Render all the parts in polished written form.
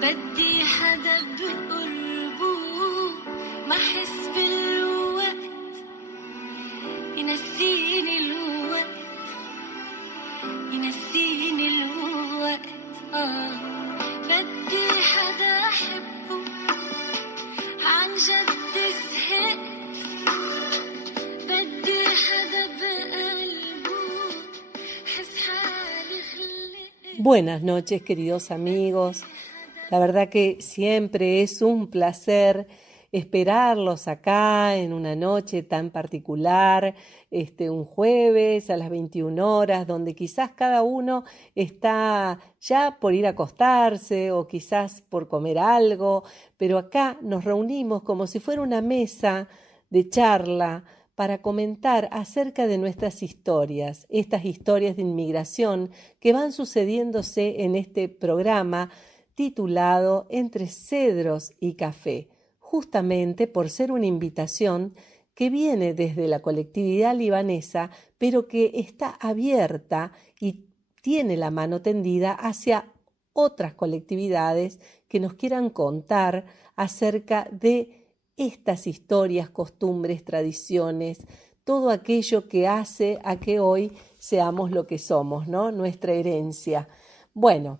بدي حدا بقربه ما حس بالوقت ينسيني الوقت ينسيني الوقت بدي حدا أحبه عن جد زهقت بدي حدا بقلبه حس حالي خلقت. Buenas noches, queridos amigos. La verdad que siempre es un placer esperarlos acá en una noche tan particular, un jueves a las 21 horas, donde quizás cada uno está ya por ir a acostarse o quizás por comer algo, pero acá nos reunimos como si fuera una mesa de charla para comentar acerca de nuestras historias, estas historias de inmigración que van sucediéndose en este programa titulado Entre Cedros y Café, justamente por ser una invitación que viene desde la colectividad libanesa, pero que está abierta y tiene la mano tendida hacia otras colectividades que nos quieran contar acerca de estas historias, costumbres, tradiciones, todo aquello que hace a que hoy seamos lo que somos, ¿no? Nuestra herencia. Bueno,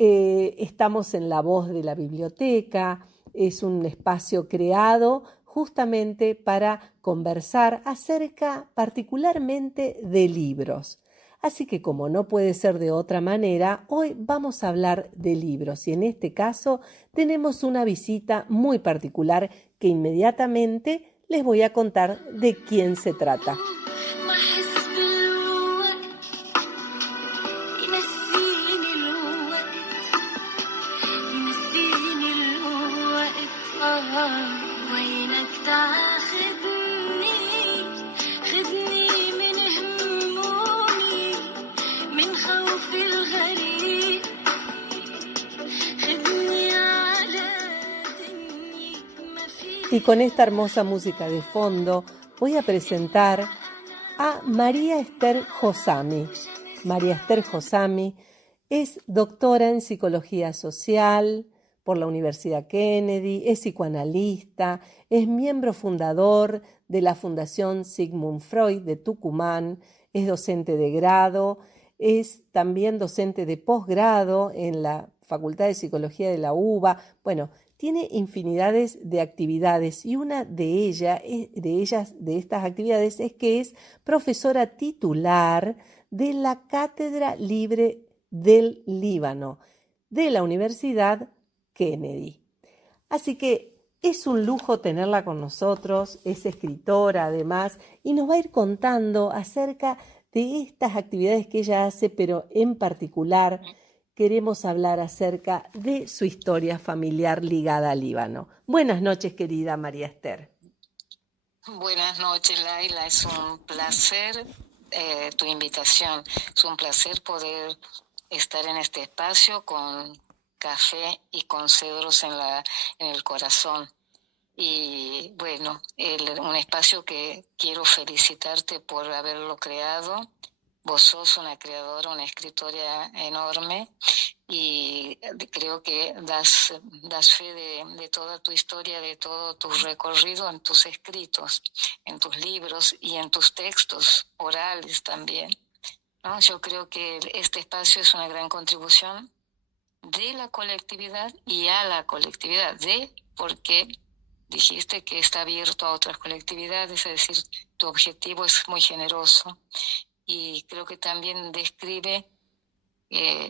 estamos en La Voz de la Biblioteca, es un espacio creado justamente para conversar acerca particularmente de libros. Así que como no puede ser de otra manera, hoy vamos a hablar de libros y en este caso tenemos una visita muy particular que inmediatamente les voy a contar de quién se trata. Y con esta hermosa música de fondo voy a presentar a María Esther Josami. María Esther Josami es doctora en Psicología Social por la Universidad Kennedy, es psicoanalista, es miembro fundador de la Fundación Sigmund Freud de Tucumán, es docente de grado, es también docente de posgrado en la Facultad de Psicología de la UBA. Bueno, tiene infinidades de actividades y una de estas actividades es que es profesora titular de la Cátedra Libre del Líbano de la Universidad Kennedy. Así que es un lujo tenerla con nosotros, es escritora además y nos va a ir contando acerca de estas actividades que ella hace, pero en particular queremos hablar acerca de su historia familiar ligada al Líbano. Buenas noches, querida María Esther. Buenas noches, Laila. Es un placer tu invitación. Es un placer poder estar en este espacio con café y con cedros en el corazón. Y bueno, un espacio que quiero felicitarte por haberlo creado. Vos sos una creadora, una escritora enorme y creo que das fe de toda tu historia, de todo tu recorrido en tus escritos, en tus libros y en tus textos orales también, ¿no? Yo creo que este espacio es una gran contribución de la colectividad y a la colectividad, porque dijiste que está abierto a otras colectividades, es decir, tu objetivo es muy generoso. Y creo que también describe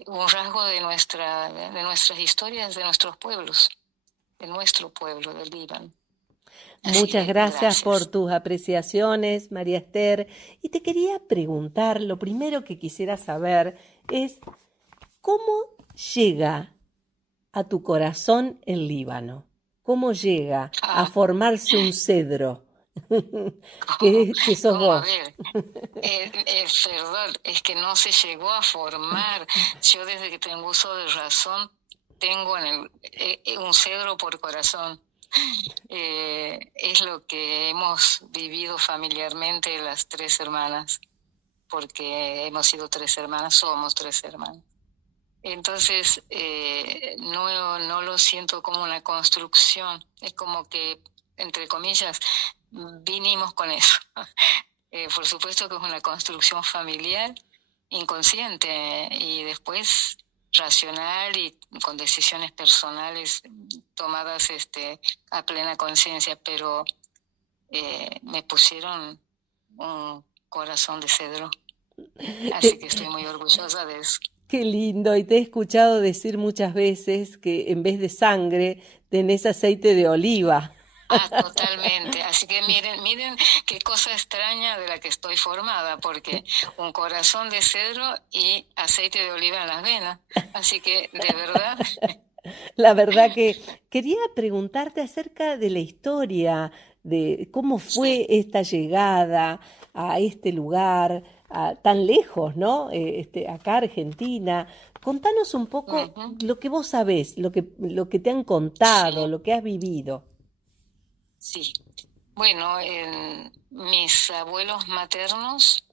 un rasgo de nuestras historias, de nuestros pueblos, de nuestro pueblo, del Líbano. Muchas gracias por tus apreciaciones, María Esther. Y te quería preguntar, lo primero que quisiera saber es, ¿cómo llega a tu corazón el Líbano? ¿Cómo llega a formarse un cedro? que sos vos. A ver, perdón, es que no se llegó a formar. Yo desde que tengo uso de razón tengo un cedro por corazón. Es lo que hemos vivido familiarmente las tres hermanas, porque hemos sido tres hermanas, somos tres hermanas. Entonces, no lo siento como una construcción, es como que, entre comillas, vinimos con eso. Por supuesto que es una construcción familiar, inconsciente, y después racional y con decisiones personales tomadas a plena conciencia, pero me pusieron un corazón de cedro, así que estoy muy orgullosa de eso. Qué lindo, y te he escuchado decir muchas veces que en vez de sangre tenés aceite de oliva. Totalmente. Así que miren qué cosa extraña de la que estoy formada, porque un corazón de cedro y aceite de oliva en las venas. Así que, de verdad, La verdad que quería preguntarte acerca de la historia, de cómo fue sí. esta llegada a este lugar, tan lejos, ¿no? Acá Argentina. Contanos un poco Ujú, lo que vos sabés, lo que te han sí, contado, lo que has vivido. sí. Bueno, mis abuelos maternos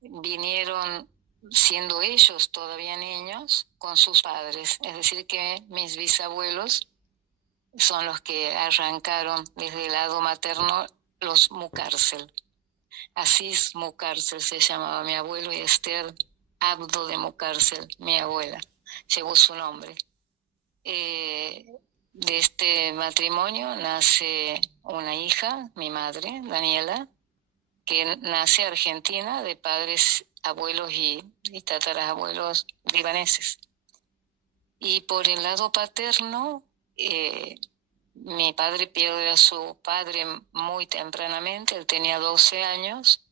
vinieron siendo ellos todavía niños con sus padres. Es decir, que mis bisabuelos son los que arrancaron desde el lado materno los Mucárcel. Asís Mucárcel se llamaba mi abuelo y Esther Abdo de Mucárcel, mi abuela, llevó su nombre. De este matrimonio nace una hija, mi madre, Daniela, que nace argentina de padres, abuelos y tatarabuelos libaneses. Y por el lado paterno, mi padre pierde a su padre muy tempranamente, él tenía 12 años,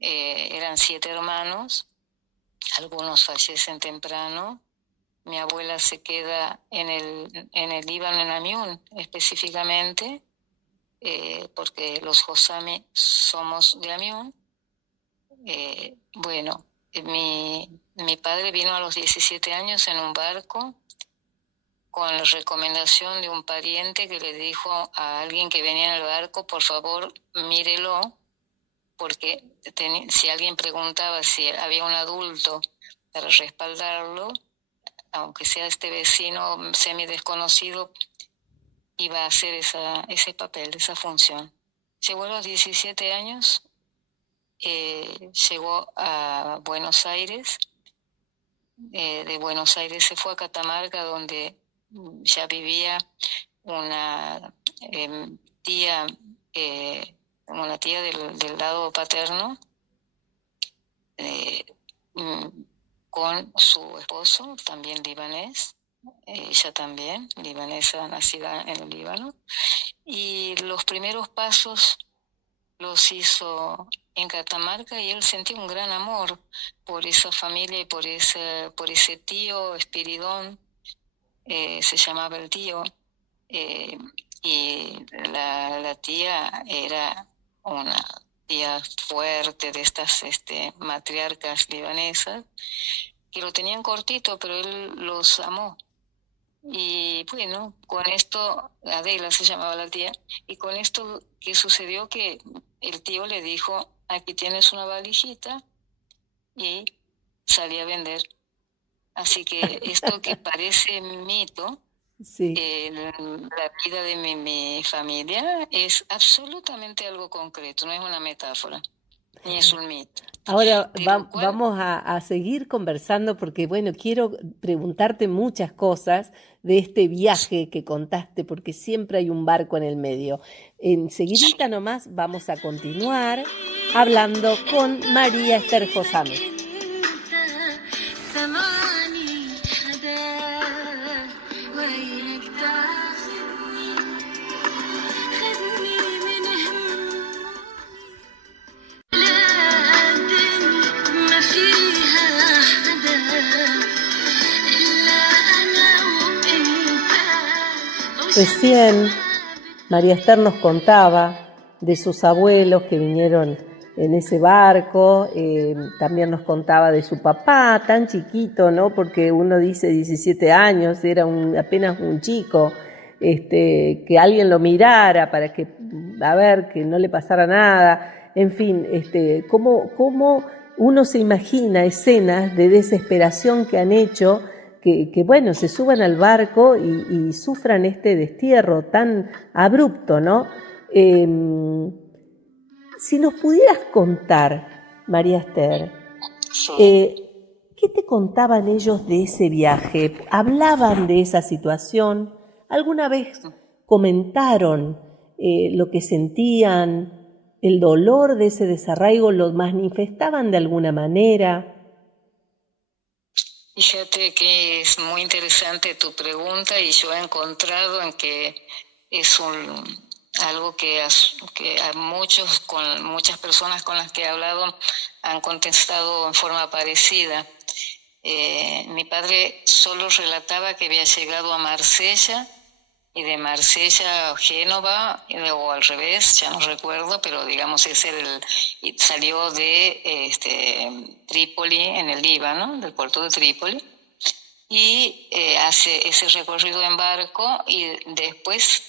eran 7 hermanos, algunos fallecen temprano. Mi abuela se queda en el Líbano, en Amiún específicamente, porque los Hossami somos de Amiún. Bueno, mi padre vino a los 17 años en un barco con la recomendación de un pariente que le dijo a alguien que venía en el barco, por favor, mírelo, porque si alguien preguntaba si había un adulto para respaldarlo, aunque sea este vecino semi desconocido, iba a hacer ese papel, esa función. Llegó a los 17 años, llegó a Buenos Aires, de Buenos Aires se fue a Catamarca, donde ya vivía una tía, una tía del lado paterno, con su esposo, también libanés, ella también, libanesa, nacida en el Líbano, y los primeros pasos los hizo en Catamarca y él sentía un gran amor por esa familia y por ese tío Espiridón, se llamaba el tío, y la tía era una tía fuerte de estas matriarcas libanesas que lo tenían cortito, pero él los amó. Y bueno, con esto, Adela se llamaba la tía, y con esto que sucedió que el tío le dijo, aquí tienes una valijita, y salí a vender. Así que esto que parece mito, Sí. la vida de mi familia es absolutamente algo concreto, no es una metáfora, ni es un mito. Ahora De lo cual, vamos a seguir conversando porque, bueno, quiero preguntarte muchas cosas de este viaje que contaste, porque siempre hay un barco en el medio. Enseguidita nomás vamos a continuar hablando con María Esther Josame. سمعني حداك وينك تاخذني خذني من همومي بلاد ما فيها حدا إلا أنا وأنت Recién María Esther nos contaba de sus abuelos que vinieron en ese barco, también nos contaba de su papá, tan chiquito, ¿no? Porque uno dice 17 años, era apenas un chico, que alguien lo mirara para que, a ver, que no le pasara nada, en fin, cómo uno se imagina escenas de desesperación que han hecho que bueno, se suban al barco y sufran este destierro tan abrupto, ¿no? Si nos pudieras contar, María Esther, Sí. ¿qué te contaban ellos de ese viaje? ¿Hablaban de esa situación? ¿Alguna vez comentaron lo que sentían, el dolor de ese desarraigo? ¿Lo manifestaban de alguna manera? Fíjate que es muy interesante tu pregunta y yo he encontrado en que es algo que a muchas personas con las que he hablado han contestado en forma parecida. Mi padre solo relataba que había llegado a Marsella y de Marsella a Génova, o al revés, ya no recuerdo, pero digamos y salió de Trípoli, en el Líbano, del puerto de Trípoli, y hace ese recorrido en barco y después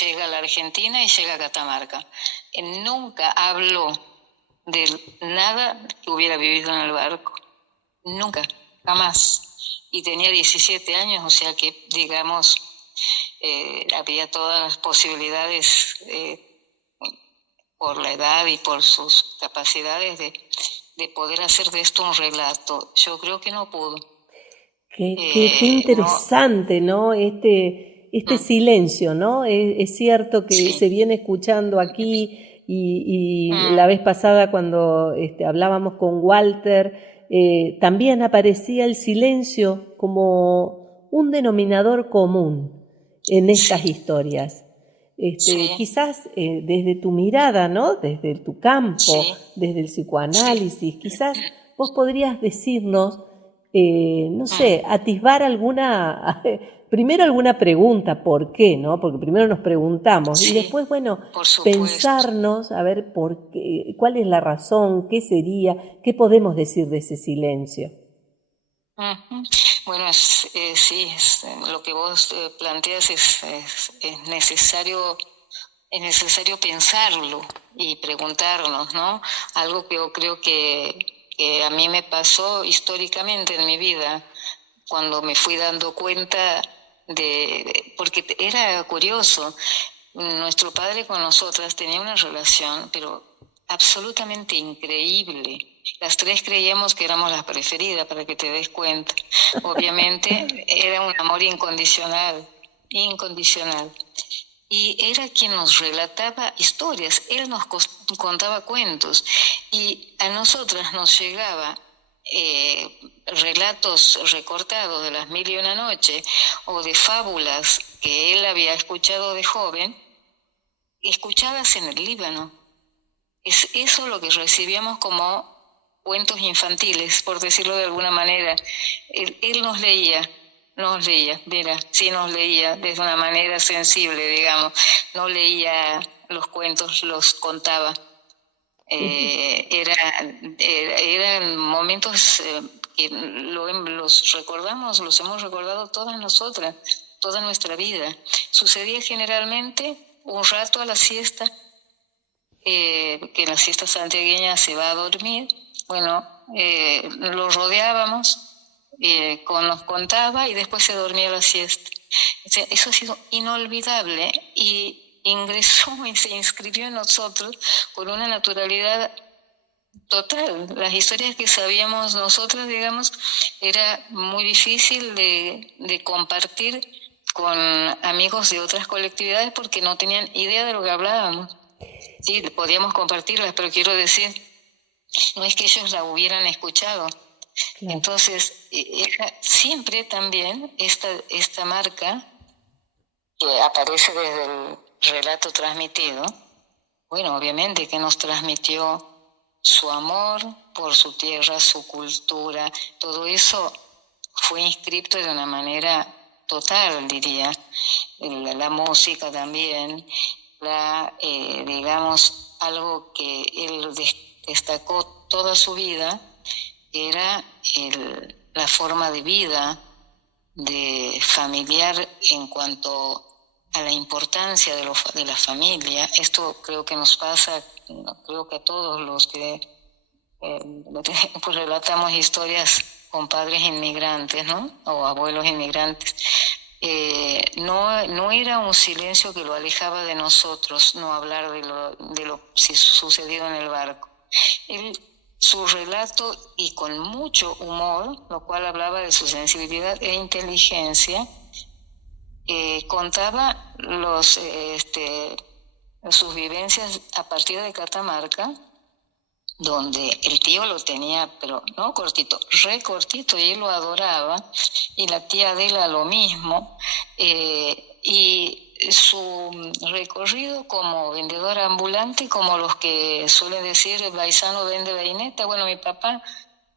llega a la Argentina y llega a Catamarca. Nunca habló de nada que hubiera vivido en el barco, nunca, jamás. Y tenía 17 años, o sea que, digamos, había todas las posibilidades por la edad y por sus capacidades de poder hacer de esto un relato. Yo creo que no pudo. Qué interesante, ¿no? Este silencio, ¿no? Es cierto que Sí. se viene escuchando aquí y la vez pasada cuando hablábamos con Walter, también aparecía el silencio como un denominador común en estas historias. Sí. Quizás desde tu mirada, ¿no? Desde tu campo, Sí. desde el psicoanálisis, quizás vos podrías decirnos, no sé, atisbar primero alguna pregunta, ¿por qué? ¿No? Porque primero nos preguntamos y Sí, después, bueno, por supuesto. pensarnos a ver por qué, cuál es la razón, qué sería, qué podemos decir de ese silencio. Bueno, sí, lo que vos planteas es necesario pensarlo y preguntarnos, ¿no? Algo que yo creo que a mí me pasó históricamente en mi vida, cuando me fui dando cuenta porque era curioso, nuestro padre con nosotras tenía una relación, pero absolutamente increíble. Las tres creíamos que éramos las preferidas, para que te des cuenta. Obviamente era un amor incondicional. Y era quien nos relataba historias, él nos contaba cuentos y a nosotras nos llegaba relatos recortados de las 1001 noches o de fábulas que él había escuchado de joven, escuchadas en el Líbano. Es eso lo que recibíamos como cuentos infantiles, por decirlo de alguna manera. Él nos leía, mira, sí nos leía de una manera sensible, digamos. No leía los cuentos, los contaba. Eran momentos que los recordamos, los hemos recordado todas nosotras, toda nuestra vida. Sucedía generalmente un rato a la siesta, que en la siesta santiagueña se va a dormir. Bueno, lo rodeábamos, nos contaba y después se dormía la siesta. O sea, eso ha sido inolvidable y ingresó y se inscribió en nosotros con una naturalidad total. Las historias que sabíamos nosotros, digamos, era muy difícil de compartir con amigos de otras colectividades porque no tenían idea de lo que hablábamos. Sí, podíamos compartirlas, pero quiero decir, no es que ellos la hubieran escuchado. Claro. Entonces, siempre también esta marca que aparece desde el relato transmitido, bueno, obviamente que nos transmitió su amor por su tierra, su cultura, todo eso fue inscrito de una manera total, diría. La música también, digamos, algo que él destacó toda su vida era la forma de vida de familiar en cuanto a la importancia de la familia. Esto creo que nos pasa, creo que a todos los que eh, pues relatamos historias con padres inmigrantes, ¿no? O abuelos inmigrantes. No era un silencio que lo alejaba de nosotros, no hablar de lo sucedido en el barco. Su relato, y con mucho humor, lo cual hablaba de su sensibilidad e inteligencia, contaba sus vivencias a partir de Catamarca, donde el tío lo tenía, pero no cortito, re cortito, y él lo adoraba, y la tía Adela lo mismo, y su recorrido como vendedor ambulante, como los que suelen decir, el paisano vende vaineta. Bueno, mi papá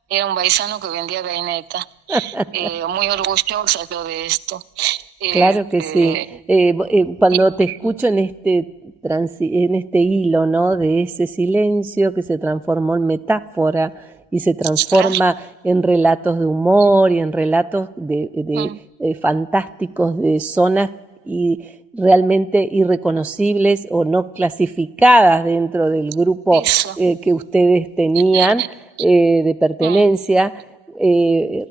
era un paisano que vendía vaineta, muy orgullosa yo de esto. Claro que sí. Cuando te escucho en este hilo, ¿no? De ese silencio que se transformó en metáfora y se transforma en relatos de humor y en relatos fantásticos de zonas y realmente irreconocibles o no clasificadas dentro del grupo que ustedes tenían de pertenencia.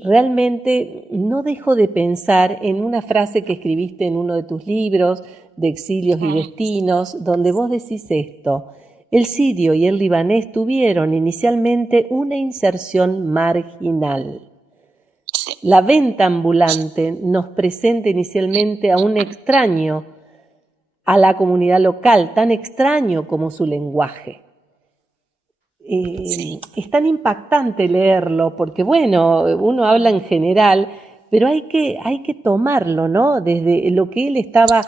Realmente no dejo de pensar en una frase que escribiste en uno de tus libros, de Exilios y Destinos, donde vos decís esto: el sirio y el libanés tuvieron inicialmente una inserción marginal. La venta ambulante nos presenta inicialmente a un extraño a la comunidad local, tan extraño como su lenguaje. Es tan impactante leerlo, porque bueno, uno habla en general, pero hay que tomarlo, ¿no? Desde lo que él estaba,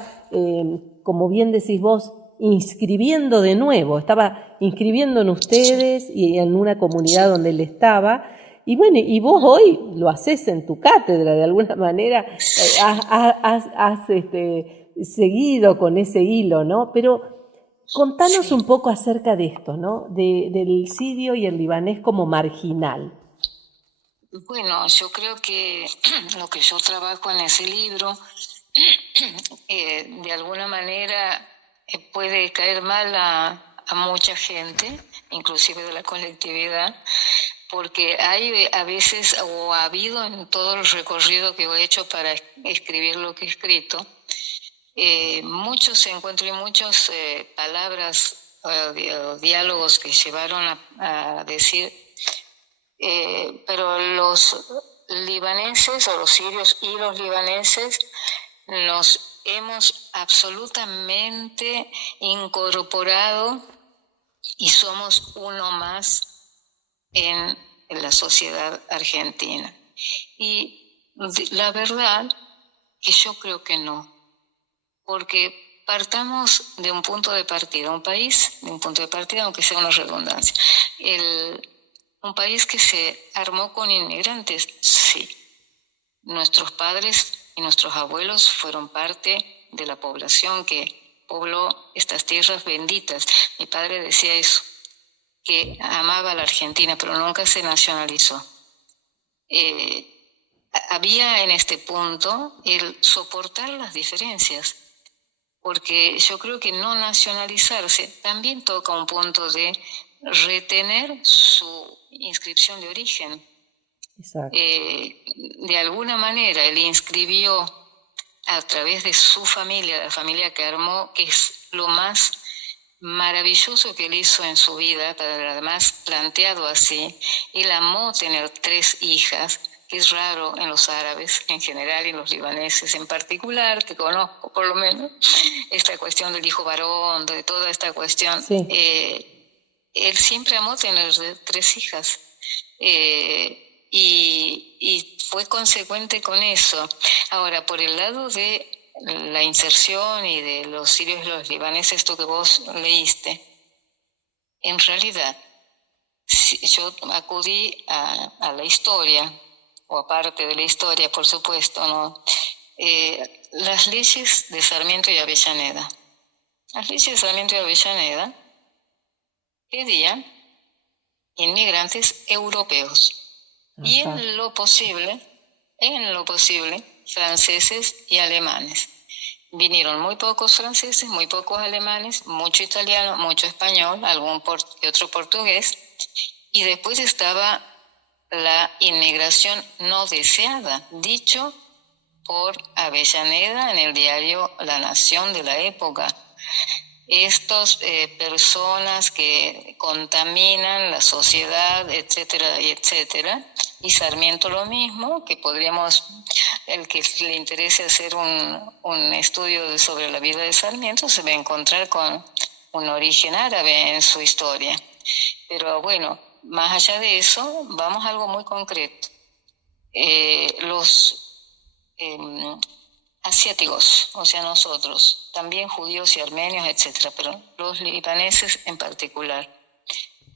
como bien decís vos, inscribiendo de nuevo, estaba inscribiendo en ustedes y en una comunidad donde él estaba, y bueno, y vos hoy lo haces en tu cátedra, de alguna manera has seguido con ese hilo, ¿no? Pero contanos un poco acerca de esto, ¿no? Del sirio y el libanés como marginal. Bueno, yo creo que lo que yo trabajo en ese libro, de alguna manera puede caer mal a mucha gente, inclusive de la colectividad, porque hay a veces, o ha habido en todo el recorrido que he hecho para escribir lo que he escrito, muchos encuentros y muchas palabras o diálogos que llevaron a decir, pero los libaneses o los sirios y los libaneses nos hemos absolutamente incorporado y somos uno más en la sociedad argentina. Y la verdad que yo creo que no, porque partamos de un punto de partida, un país de un punto de partida, aunque sea una redundancia. Un país que se armó con inmigrantes, sí. Nuestros padres y nuestros abuelos fueron parte de la población que pobló estas tierras benditas. Mi padre decía eso, que amaba a la Argentina, pero nunca se nacionalizó. Había en este punto el soportar las diferencias, porque yo creo que no nacionalizarse también toca un punto de retener su inscripción de origen. Exacto. De alguna manera él inscribió a través de su familia, la familia que armó, que es lo más maravilloso que él hizo en su vida, pero además planteado así. Él amó tener 3 hijas, que es raro en los árabes en general y en los libaneses en particular, que conozco por lo menos, esta cuestión del hijo varón, de toda esta cuestión. Sí. Él siempre amó tener 3 hijas y fue consecuente con eso. Ahora, por el lado de la inserción y de los sirios y los libaneses, esto que vos leíste, en realidad yo acudí a la historia, o aparte de la historia, por supuesto, ¿no? Las leyes de Sarmiento y Avellaneda. Las leyes de Sarmiento y Avellaneda pedían inmigrantes europeos. Ajá. Y en lo posible, franceses y alemanes. Vinieron muy pocos franceses, muy pocos alemanes, mucho italiano, mucho español, algún que otro portugués, Y después estaba la inmigración no deseada, dicho por Avellaneda en el diario La Nación de la época. Estas personas que contaminan la sociedad, etcétera, etcétera. Y Sarmiento lo mismo, que podríamos, el que le interese hacer un estudio sobre la vida de Sarmiento, se va a encontrar con un origen árabe en su historia. Pero bueno, más allá de eso, vamos a algo muy concreto. Los asiáticos, o sea, nosotros, también judíos y armenios, etcétera, pero los libaneses en particular.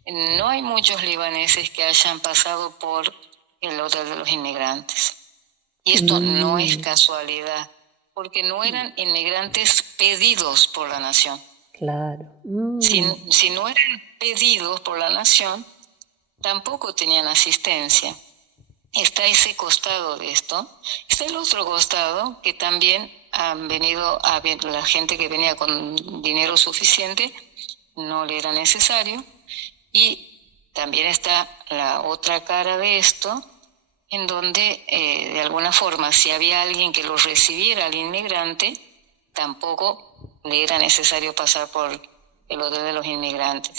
No hay muchos libaneses que hayan pasado por el hotel de los inmigrantes. Y esto no es casualidad, porque no eran inmigrantes pedidos por la nación. Claro. Si no eran pedidos por la nación, tampoco tenían asistencia. Está ese costado de esto. Está el otro costado, que también han venido la gente que venía con dinero suficiente, no le era necesario. Y también está la otra cara de esto, en donde de alguna forma, si había alguien que lo recibiera al inmigrante, tampoco le era necesario pasar por el hotel de los inmigrantes.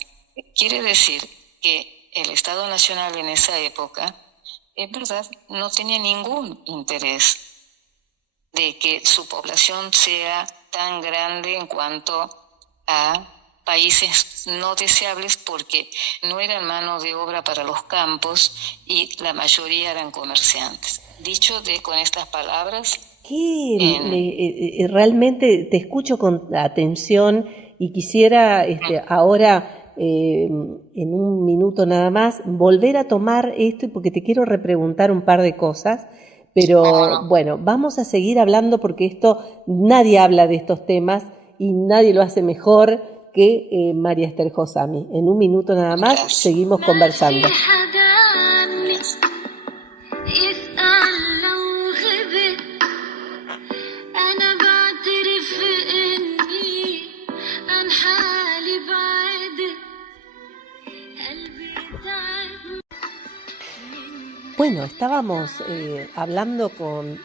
Quiere decir que el Estado Nacional en esa época, en verdad, no tenía ningún interés de que su población sea tan grande en cuanto a países no deseables, porque no eran mano de obra para los campos y la mayoría eran comerciantes. Dicho con estas palabras, realmente te escucho con atención y quisiera ahora, en un minuto nada más, volver a tomar esto porque te quiero repreguntar un par de cosas. Pero bueno, vamos a seguir hablando porque nadie habla de estos temas y nadie lo hace mejor que María Esther Josami. En un minuto nada más seguimos conversando. Bueno, estábamos hablando con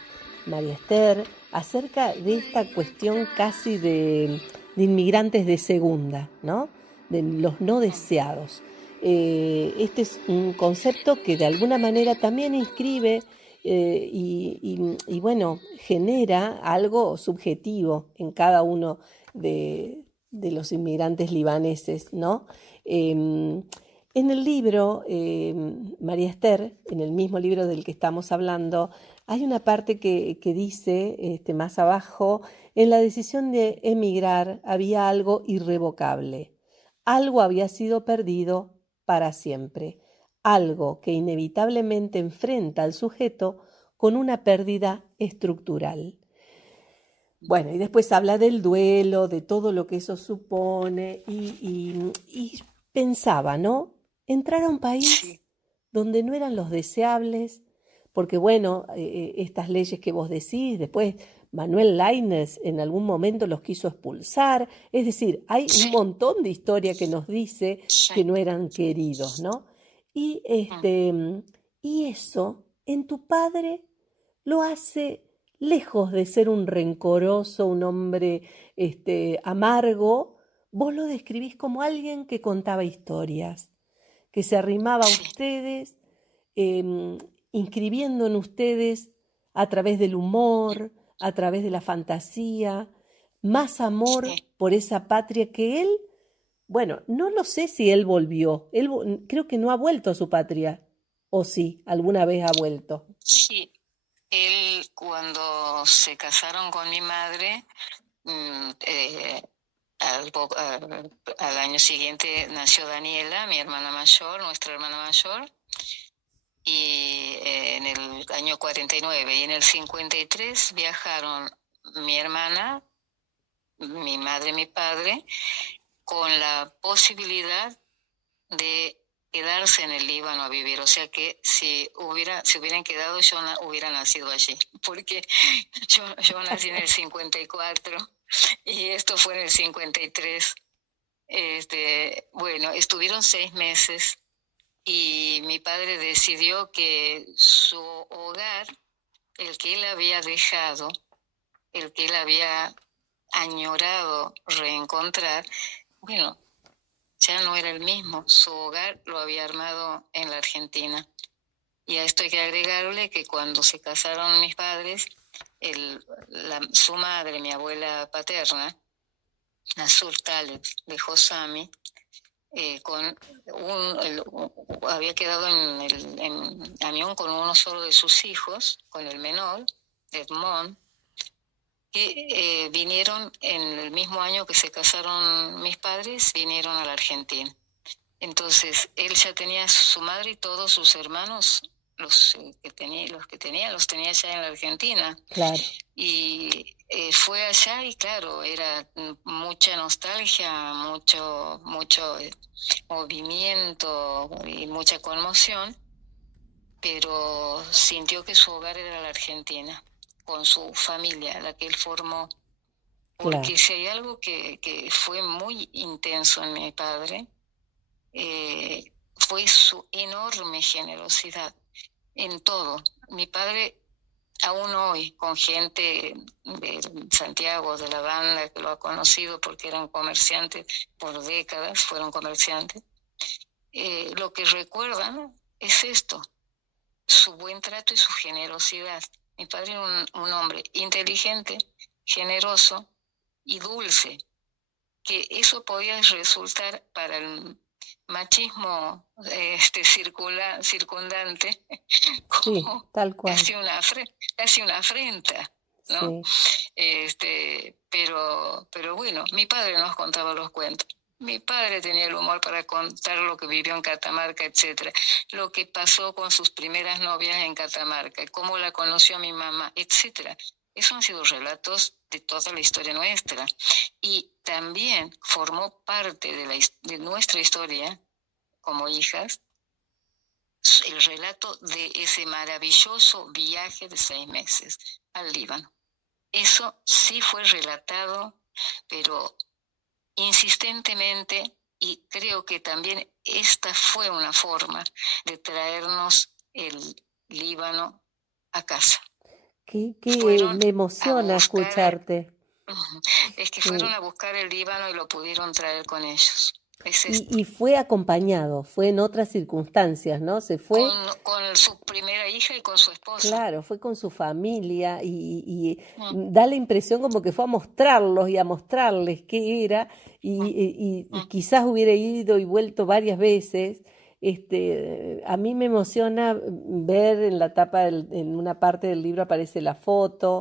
María Esther acerca de esta cuestión casi de inmigrantes de segunda, ¿no? De los no deseados. Este es un concepto que de alguna manera también inscribe y bueno, genera algo subjetivo en cada uno de los inmigrantes libaneses, ¿no? En el libro, María Esther, en el mismo libro del que estamos hablando, hay una parte que dice, más abajo, en la decisión de emigrar había algo irrevocable. Algo había sido perdido para siempre. Algo que inevitablemente enfrenta al sujeto con una pérdida estructural. Bueno, y después habla del duelo, de todo lo que eso supone, y pensaba, ¿no? Entrar a un país donde no eran los deseables, porque bueno, estas leyes que vos decís, después Manuel Laínez en algún momento los quiso expulsar, es decir, hay un montón de historia que nos dice que no eran queridos, ¿no? Y eso en tu padre lo hace, lejos de ser un rencoroso, un hombre amargo, vos lo describís como alguien que contaba historias, que se arrimaba a ustedes, inscribiendo en ustedes a través del humor, a través de la fantasía, más amor por esa patria que él, bueno, no lo sé si él volvió, creo que no ha vuelto a su patria, o sí, alguna vez ha vuelto. Sí, él cuando se casaron con mi madre, al año siguiente nació Daniela, mi hermana mayor, nuestra hermana mayor, y en el año 49 y en el 53 viajaron mi hermana, mi madre y mi padre, con la posibilidad de quedarse en el Líbano a vivir, o sea que si hubieran quedado, yo hubiera nacido allí, porque yo nací en el 54 y esto fue en el 53. Bueno, estuvieron 6 meses y mi padre decidió que su hogar, el que él había dejado, el que él había añorado reencontrar, bueno, ya no era el mismo. Su hogar lo había armado en la Argentina. Y a esto hay que agregarle que cuando se casaron mis padres, su madre, mi abuela paterna, Nazur Taleb de Hosami, había quedado en unión con uno solo de sus hijos, con el menor, Edmond, que vinieron en el mismo año que se casaron mis padres, vinieron a la Argentina. Entonces, él ya tenía su madre y todos sus hermanos, los que tenía ya en la Argentina. Claro. Y fue allá y claro, era mucha nostalgia, mucho movimiento y mucha conmoción, pero sintió que su hogar era la Argentina, con su familia, la que él formó. Porque Claro. si hay algo que fue muy intenso en mi padre, fue su enorme generosidad en todo. Mi padre, aún hoy, con gente de Santiago, de la banda, que lo ha conocido porque eran comerciantes por décadas, fueron comerciantes, lo que recuerdan es esto, su buen trato y su generosidad. Mi padre era un hombre inteligente, generoso y dulce, que eso podía resultar para el machismo circundante Sí, como tal cual. casi una afrenta, ¿no? Sí. Pero bueno, mi padre nos contaba los cuentos. Mi padre tenía el humor para contar lo que vivió en Catamarca, etcétera, lo que pasó con sus primeras novias en Catamarca, cómo la conoció mi mamá, etcétera. Esos han sido relatos de toda la historia nuestra. Y también formó parte de nuestra historia como hijas el relato de ese maravilloso viaje de 6 meses al Líbano. Eso sí fue relatado, pero insistentemente, y creo que también esta fue una forma de traernos el Líbano a casa. Me emociona escucharte. Es que fueron a buscar el Líbano y lo pudieron traer con ellos. Y fue acompañado, fue en otras circunstancias, ¿no? Se fue con su primera hija y con su esposo. Claro, fue con su familia y da la impresión como que fue a mostrarlos y a mostrarles qué era y quizás hubiera ido y vuelto varias veces. A mí me emociona ver en la tapa, en una parte del libro aparece la foto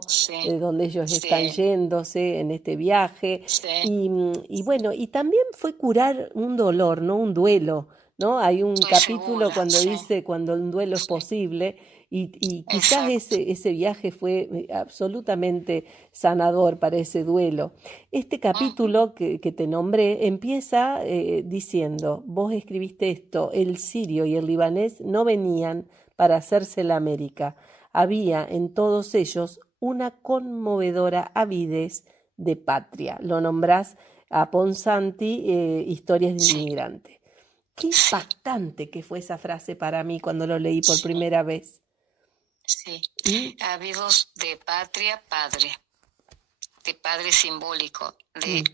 donde ellos están yéndose en este viaje y bueno, y también fue curar un dolor, ¿no? Un duelo, ¿no? Hay un capítulo cuando dice cuando un duelo es posible y quizás ese viaje fue absolutamente sanador para ese duelo. Este capítulo que te nombré empieza diciendo, vos escribiste esto, el sirio y el libanés no venían para hacerse la América. Había en todos ellos una conmovedora avidez de patria. Lo nombrás a Ponsanti, Historias de Inmigrante. Qué impactante que fue esa frase para mí cuando lo leí por primera vez. Sí, ávidos de patria, de padre simbólico, de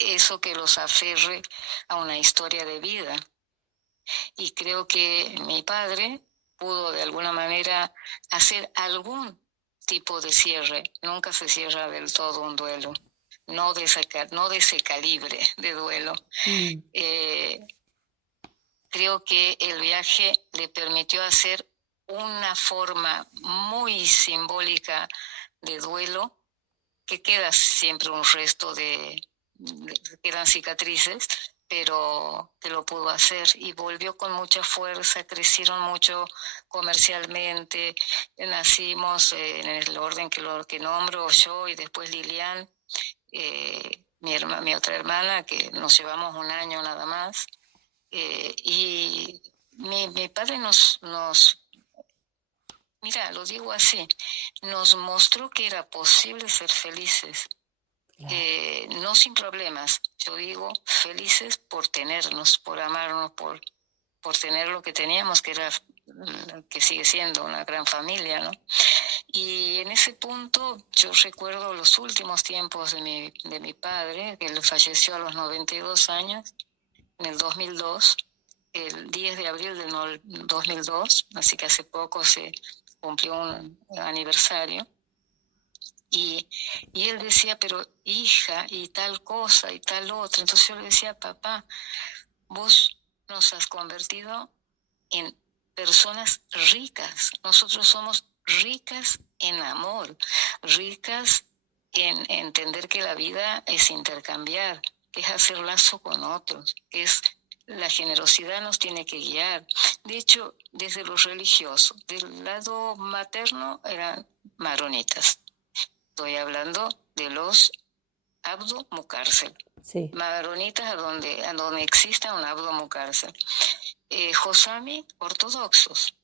eso que los aferre a una historia de vida. Y creo que mi padre pudo de alguna manera hacer algún tipo de cierre. Nunca se cierra del todo un duelo. No de ese calibre de duelo. Creo que el viaje le permitió hacer una forma muy simbólica de duelo, que queda siempre un resto quedan cicatrices, pero que lo pudo hacer y volvió con mucha fuerza, crecieron mucho comercialmente, nacimos en el orden que nombro yo y después Lilian, mi otra hermana, que nos llevamos un año nada más, y mi padre mira, lo digo así, nos mostró que era posible ser felices, no sin problemas, yo digo felices por tenernos, por amarnos, por por tener lo que teníamos, que sigue siendo una gran familia, ¿no? Y en ese punto yo recuerdo los últimos tiempos de mi padre, que él falleció a los 92 años, en el 2002, el 10 de abril del 2002, así que hace poco se cumplió un aniversario. Y él decía, pero hija, y tal cosa, y tal otra. Entonces yo le decía, papá, vos nos has convertido en personas ricas. Nosotros somos ricas en amor, ricas en entender que la vida es intercambiar, que es hacer lazo con otros, que es la generosidad nos tiene que guiar. De hecho, desde lo religioso, del lado materno eran maronitas. Estoy hablando de los Abdu Mukarsel. Sí. Maronitas a donde exista un Abdu Mukarsel. Josami, ortodoxos.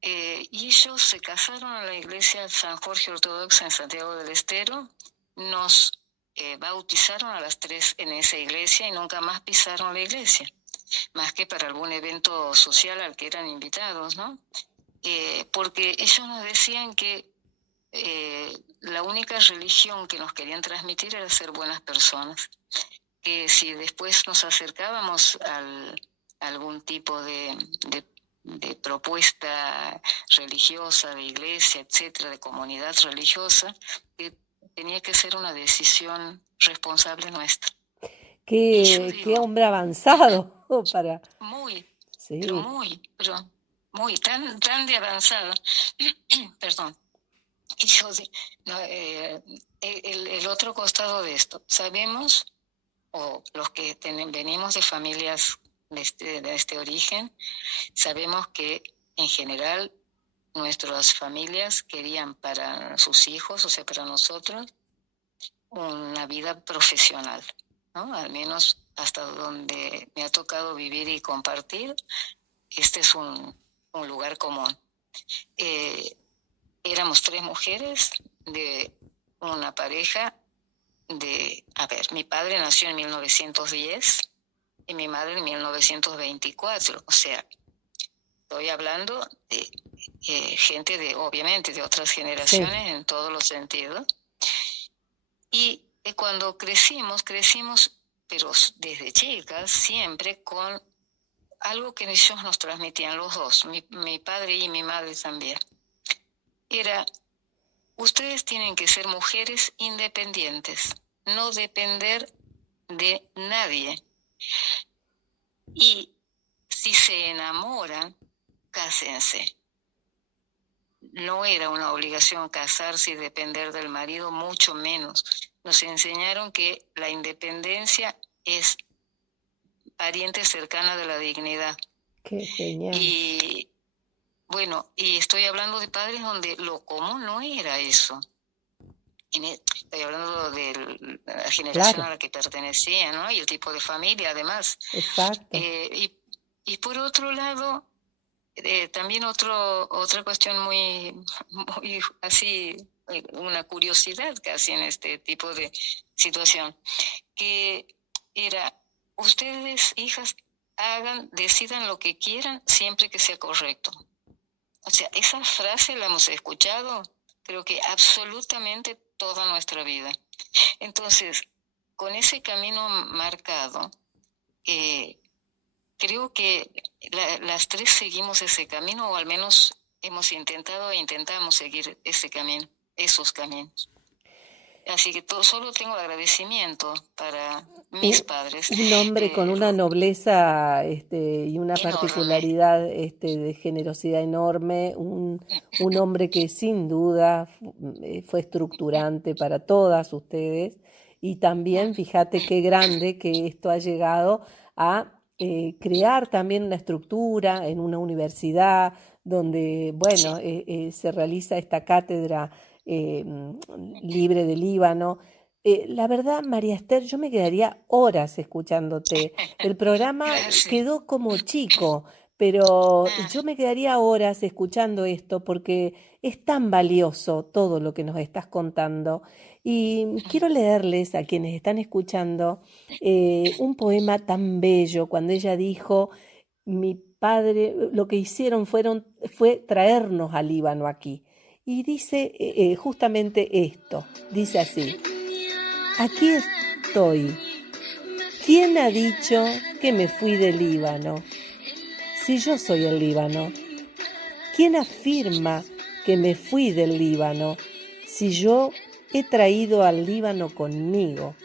Y ellos se casaron en la iglesia San Jorge Ortodoxa en Santiago del Estero. Nos bautizaron a las 3 en esa iglesia y nunca más pisaron la iglesia, más que para algún evento social al que eran invitados, ¿no? Porque ellos nos decían que la única religión que nos querían transmitir era ser buenas personas, que si después nos acercábamos a algún tipo de propuesta religiosa, de iglesia, etcétera, de comunidad religiosa, que tenía que ser una decisión responsable nuestra. Qué hombre avanzado para... Sí. Pero muy, tan de avanzado. Perdón. Y yo, el otro costado de esto, sabemos, o los que venimos de familias de este origen, sabemos que en general nuestras familias querían para sus hijos, o sea, para nosotros, una vida profesional, ¿no? Al menos hasta donde me ha tocado vivir y compartir, este es un lugar común. Éramos 3 mujeres de una pareja mi padre nació en 1910 y mi madre en 1924, o sea, estoy hablando de gente obviamente, de otras generaciones, sí, en todos los sentidos. Y cuando crecimos, pero desde chicas, siempre con algo que ellos nos transmitían los dos, mi padre y mi madre también. Era, ustedes tienen que ser mujeres independientes, no depender de nadie. Y si se enamoran, cásense. No era una obligación casarse y depender del marido, mucho menos. Nos enseñaron que la independencia es pariente cercana de la dignidad. Qué genial. Y bueno, y estoy hablando de padres donde lo común no era eso. Estoy hablando de la generación, claro, a la que pertenecía, ¿no? Y el tipo de familia, además. Exacto. Y por otro lado, también otra cuestión muy así, una curiosidad casi en este tipo de situación, que era, ustedes, hijas, decidan lo que quieran siempre que sea correcto. O sea, esa frase la hemos escuchado, creo que absolutamente toda nuestra vida. Entonces, con ese camino marcado, creo que las 3 seguimos ese camino, o al menos hemos intentado e intentamos seguir ese camino, esos caminos. Así que solo tengo agradecimiento para mis padres. Un hombre con una nobleza y una enorme particularidad de generosidad enorme, un hombre que sin duda fue estructurante para todas ustedes, y también fíjate qué grande que esto ha llegado a crear también una estructura en una universidad donde, bueno, se realiza esta cátedra libre de Líbano. La verdad, María Esther, yo me quedaría horas escuchándote. El programa quedó como chico, pero yo me quedaría horas escuchando esto porque es tan valioso todo lo que nos estás contando. Y quiero leerles a quienes están escuchando un poema tan bello cuando ella dijo: mi padre, lo que hicieron fue traernos al Líbano aquí. Y dice justamente esto, dice así: aquí estoy. ¿Quién ha dicho que me fui del Líbano? Si yo soy el Líbano. ¿Quién afirma que me fui del Líbano? Si yo he traído al Líbano conmigo.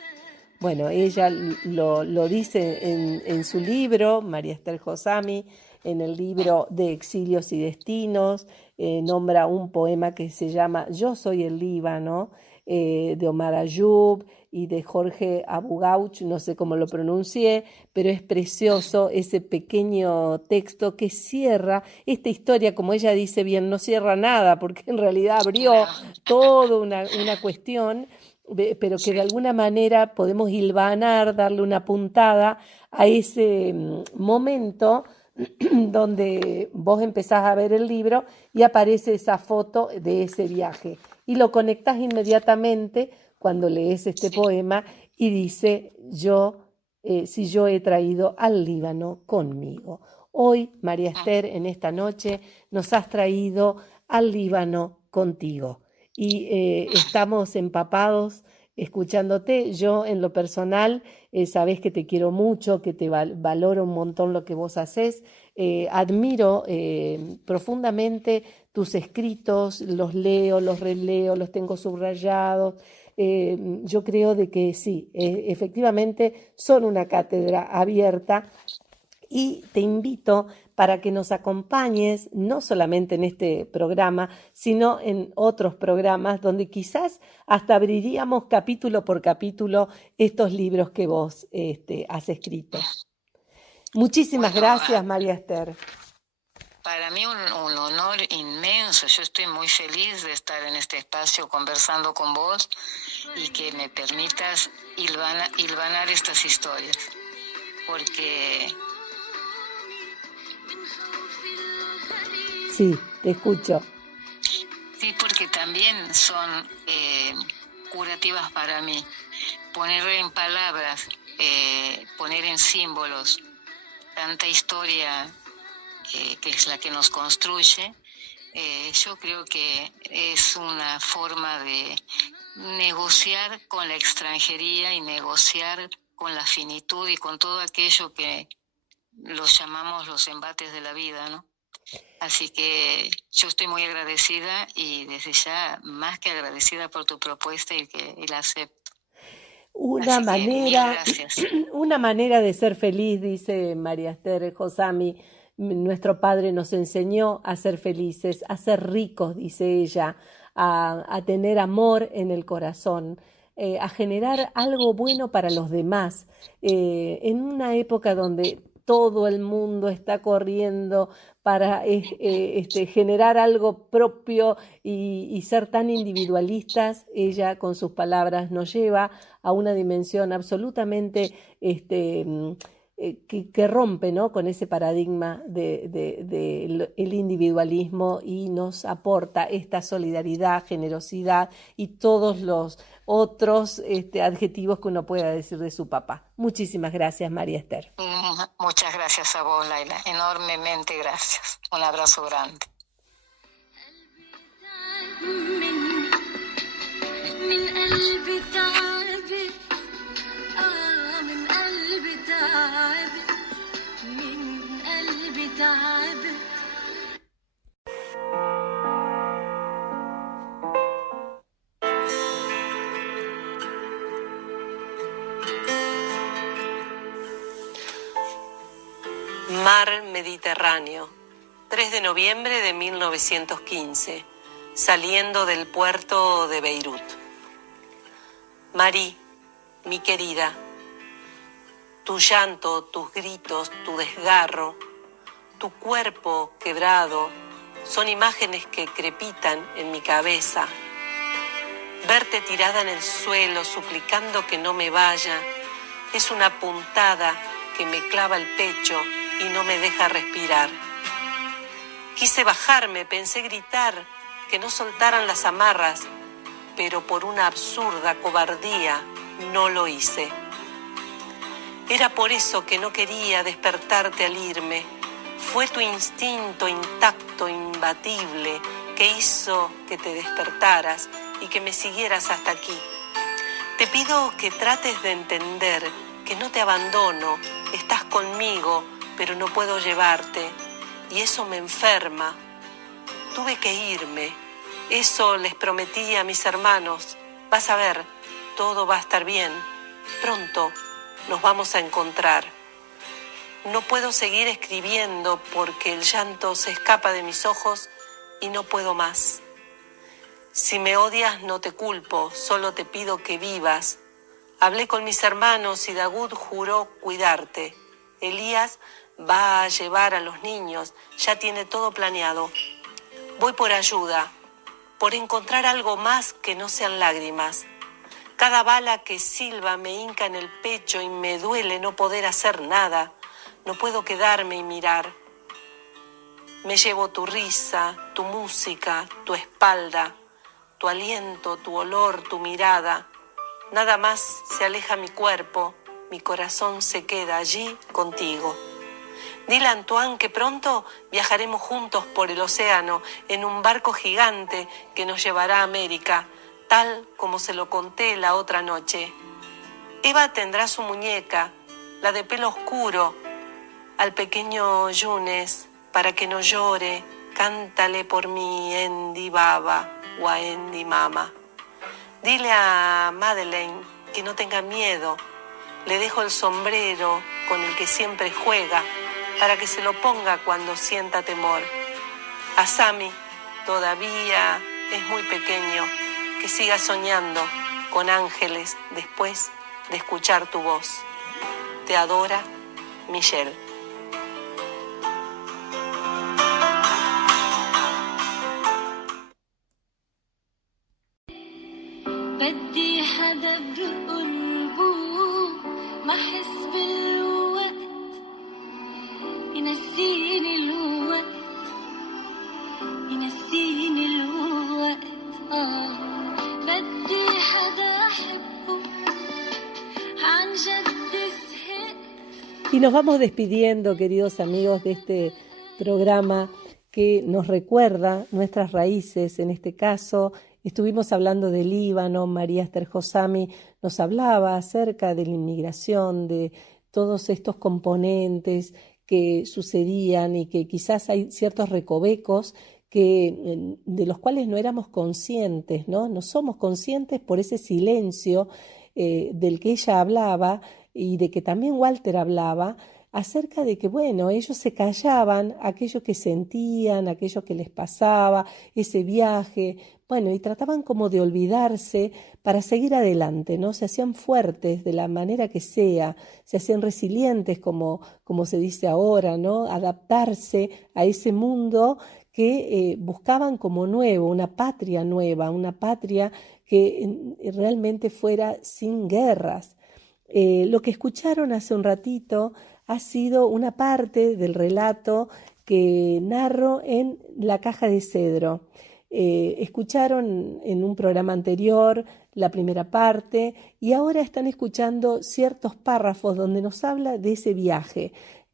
Bueno, ella lo dice en su libro, María Esther Josami, en el libro de Exilios y Destinos, nombra un poema que se llama Yo soy el Líbano, de Omar Ayub y de Jorge Abugauch, no sé cómo lo pronuncié, pero es precioso ese pequeño texto que cierra esta historia, como ella dice bien, no cierra nada, porque en realidad abrió toda una cuestión, pero que de alguna manera podemos hilvanar, darle una puntada a ese momento donde vos empezás a ver el libro y aparece esa foto de ese viaje y lo conectás inmediatamente cuando lees este poema y dice si yo he traído al Líbano conmigo. Hoy, María Esther, en esta noche nos has traído al Líbano contigo y estamos empapados escuchándote. Yo en lo personal, sabés que te quiero mucho, que te valoro un montón lo que vos haces, admiro profundamente tus escritos, los leo, los releo, los tengo subrayados. Yo creo de que sí, efectivamente son una cátedra abierta y te invito para que nos acompañes no solamente en este programa, sino en otros programas donde quizás hasta abriríamos capítulo por capítulo estos libros que vos has escrito. Muchísimas gracias, María Esther. Para mí un honor inmenso. Yo estoy muy feliz de estar en este espacio conversando con vos y que me permitas hilvanar estas historias, porque... Sí, te escucho. Sí, porque también son curativas para mí. Poner en palabras, poner en símbolos tanta historia que es la que nos construye, yo creo que es una forma de negociar con la extranjería y negociar con la finitud y con todo aquello que los llamamos los embates de la vida, ¿no? Así que yo estoy muy agradecida y desde ya más que agradecida por tu propuesta y la acepto. Una manera de ser feliz, dice María Esther Josami. Nuestro padre nos enseñó a ser felices, a ser ricos, dice ella, a tener amor en el corazón, a generar algo bueno para los demás. En una época donde todo el mundo está corriendo para generar algo propio y ser tan individualistas, ella con sus palabras nos lleva a una dimensión absolutamente que rompe, ¿no?, con ese paradigma del individualismo y nos aporta esta solidaridad, generosidad y todos los otros adjetivos que uno pueda decir de su papá. Muchísimas gracias, María Esther. Muchas gracias a vos, Laila. Enormemente gracias. Un abrazo grande. Mar Mediterráneo, 3 de noviembre de 1915, saliendo del puerto de Beirut. Marí, mi querida, tu llanto, tus gritos, tu desgarro, tu cuerpo quebrado, son imágenes que crepitan en mi cabeza. Verte tirada en el suelo, suplicando que no me vaya, es una puntada que me clava el pecho y no me deja respirar. Quise bajarme, pensé gritar, que no soltaran las amarras, pero por una absurda cobardía no lo hice. Era por eso que no quería despertarte al irme, Fue tu instinto intacto, imbatible, que hizo que te despertaras y que me siguieras hasta aquí. Te pido que trates de entender que no te abandono, estás conmigo, pero no puedo llevarte, y eso me enferma. Tuve que irme, eso les prometí a mis hermanos. Vas a ver, todo va a estar bien, pronto nos vamos a encontrar. No puedo seguir escribiendo porque el llanto se escapa de mis ojos y no puedo más. Si me odias no te culpo, solo te pido que vivas. Hablé con mis hermanos y Dagud juró cuidarte. Elías va a llevar a los niños, ya tiene todo planeado. Voy por ayuda, por encontrar algo más que no sean lágrimas. Cada bala que silba me hinca en el pecho y me duele no poder hacer nada. No puedo quedarme y mirar. Me llevo tu risa, tu música, tu espalda, tu aliento, tu olor, tu mirada. Nada más se aleja mi cuerpo, mi corazón se queda allí contigo. Dile a Antoine que pronto viajaremos juntos por el océano en un barco gigante que nos llevará a América, tal como se lo conté la otra noche. Eva tendrá su muñeca, la de pelo oscuro, al pequeño Yunes, para que no llore, cántale por mí, Endi Baba o a Endi Mama. Dile a Madeleine que no tenga miedo. Le dejo el sombrero con el que siempre juega para que se lo ponga cuando sienta temor. A Sammy, todavía es muy pequeño, que siga soñando con ángeles después de escuchar tu voz. Te adora, Michelle. بدي حدا بقلبه ما حس بالوقت ينسيني الوقت ينسيني الوقت بدي حدا أحبه عن جد زهقت. Y nos vamos despidiendo, queridos amigos, de este programa que nos recuerda nuestras raíces. En este caso, estuvimos hablando del Líbano. María Esther Josami nos hablaba acerca de la inmigración, de todos estos componentes que sucedían y que quizás hay ciertos recovecos de los cuales no éramos conscientes, ¿no? No somos conscientes por ese silencio del que ella hablaba y de que también Walter hablaba, acerca de que, bueno, ellos se callaban aquello que sentían, aquello que les pasaba, ese viaje, bueno, y trataban como de olvidarse para seguir adelante, ¿no? Se hacían fuertes de la manera que sea, se hacían resilientes, como se dice ahora, ¿no? Adaptarse a ese mundo que buscaban como nuevo, una patria nueva, una patria que realmente fuera sin guerras. Lo que escucharon hace un ratito ha sido una parte del relato que narro en La Caja de Cedro. Escucharon en un programa anterior la primera parte y ahora están escuchando ciertos párrafos donde nos habla de ese viaje,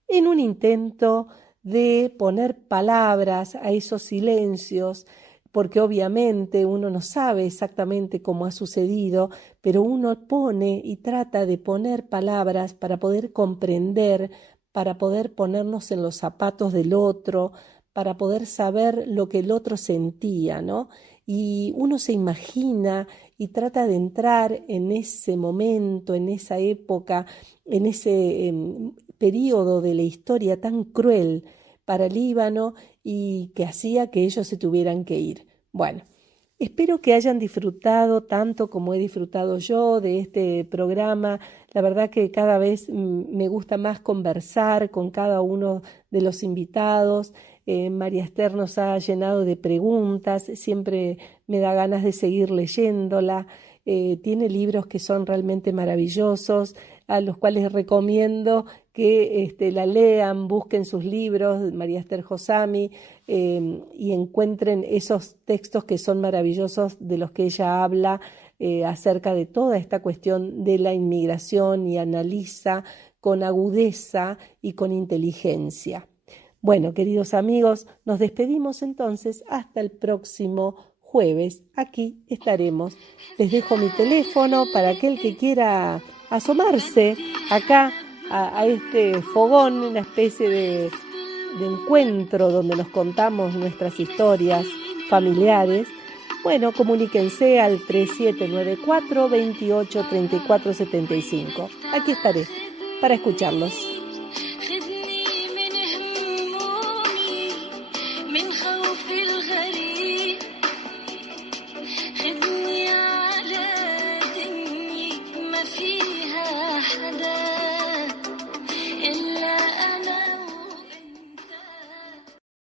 en un intento de poner palabras a esos silencios, porque obviamente uno no sabe exactamente cómo ha sucedido, pero uno pone y trata de poner palabras para poder comprender, para poder ponernos en los zapatos del otro, para poder saber lo que el otro sentía, ¿no? Y uno se imagina y trata de entrar en ese momento, en esa época, en ese periodo de la historia tan cruel para el Líbano y que hacía que ellos se tuvieran que ir. Bueno, espero que hayan disfrutado tanto como he disfrutado yo de este programa. La verdad que cada vez me gusta más conversar con cada uno de los invitados. María Esther nos ha llenado de preguntas, siempre me da ganas de seguir leyéndola. Tiene libros que son realmente maravillosos, a los cuales recomiendo que la lean, busquen sus libros, María Esther Josami, y encuentren esos textos que son maravillosos de los que ella habla acerca de toda esta cuestión de la inmigración y analiza con agudeza y con inteligencia. Bueno, queridos amigos, nos despedimos entonces hasta el próximo jueves. Aquí estaremos. Les dejo mi teléfono para aquel que quiera asomarse acá a este fogón, una especie de encuentro donde nos contamos nuestras historias familiares. Bueno, comuníquense al 3794 28 34 75. Aquí estaré para escucharlos. خذني من همومي من خوف الغريب